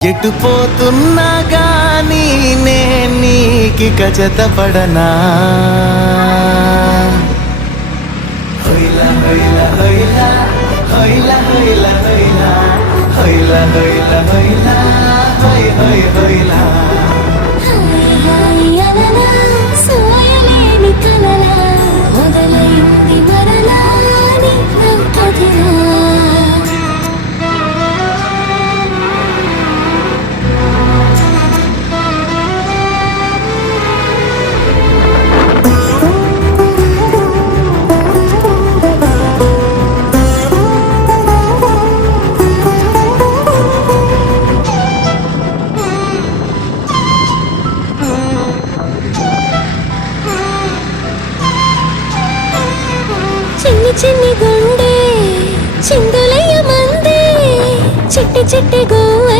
ఎటుపోతున్నా గానీ నీకిక జతపడనా హొయ్లా హొయ్లా హొయ్లా హొయ్లా హొయ్లా హొయ్లా హొయ్లా హొయ్లా హొయ్లా హొయ్ హొయ్ హొయ్లా సోయలేని కలలా మొదలైంది మరలా నీ కథలా చిన్ని చిన్ని గుండె చిందులయ్య మందే చిట్టి చిట్టి గోవె